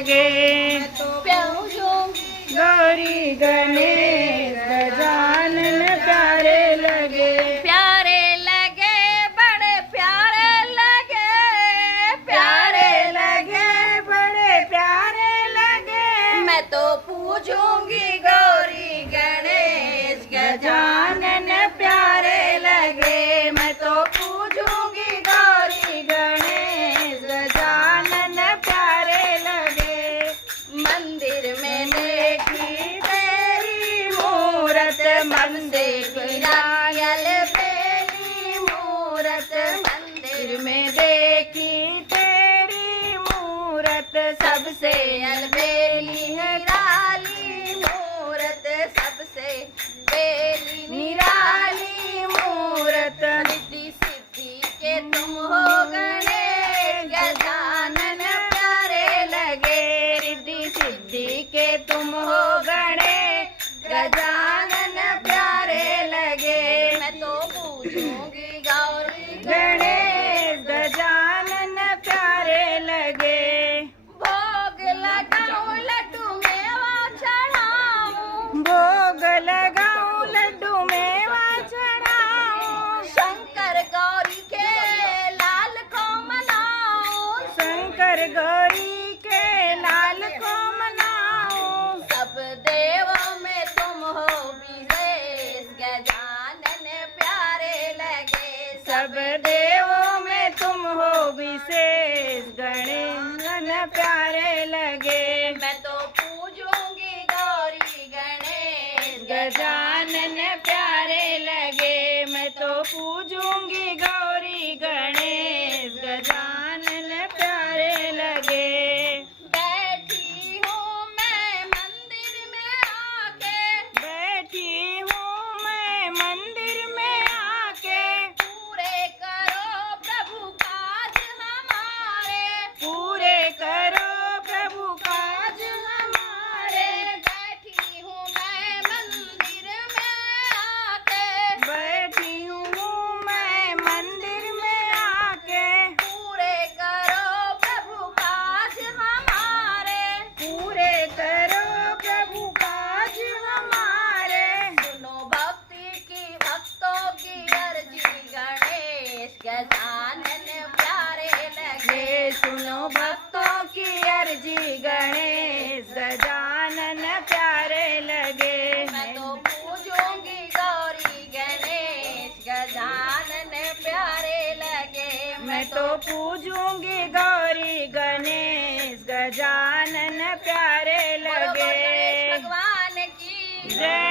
मैं तो पूजूंगी गौरी गणेश गजानन प्यारे लगे, प्यारे लगे, बड़े प्यारे लगे, प्यारे लगे, बड़े प्यारे लगे। मैं तो पूजूंगी गौरी गणेश गजानन प्यारे लगे, मैं तो पूजूंगी गौरी गणेश गजानन प्यारे लगे। मंदिर में देखी तेरी मूरत, मंदिर की नारियल बेली मूरत, मंदिर में देखी तेरी मूरत, सबसे अलबेली निराली मूरत, सबसे बेली निराली मूरत। रिद्धि सिद्धि के तुम हो गणेश गजानन प्यारे लगे, रिद्धि सिद्धि के तुम हो गणेश गजानन प्यारे लगे। मैं तो पूजूंगी गौरी गणेश गजानन प्यारे लगे। भोग लगाऊं लड्डू मेवा चढ़ाऊं, भोग लगाऊं लड्डू मेवा चढ़ाऊं, शंकर गौरी के लाल को मनाऊं, शंकर गौरी के लाल को मनाऊं। सब देवों में तुम हो विशेष गजानन प्यारे लगे, सब देवों में तुम हो विशेष गणेश प्यारे लगे। मैं तो पूजूंगी गौरी गणेश गजानन प्यारे लगे, मैं तो पूजूंगी गौरी गणेश गजानन प्यारे लगे। बैठी हूँ मैं मंदिर में आके, बैठी हूँ मैं मंदिर में आके, पूरे करो प्रभु काज हमारे, पूरे करो प्रभु काज हमारे। बैठी हूँ मैं मंदिर में आके, बैठी हूँ मैं मंदिर में आके, पूरे करो प्रभु काज हमारे, पूरे करो प्रभु काज हमारे। सुनो भक्ति की भक्तों की अर्जी गणेश गजानन प्यारे लगे, सुनो भक्तों की अर्जी गणेश गजानन प्यारे लगे। मैं तो पूजूंगी गौरी गणेश गजानन प्यारे लगे, मैं तो पूजूंगी गौरी गणेश गजानन प्यारे बोलो लगे। गणेश भगवान की जय।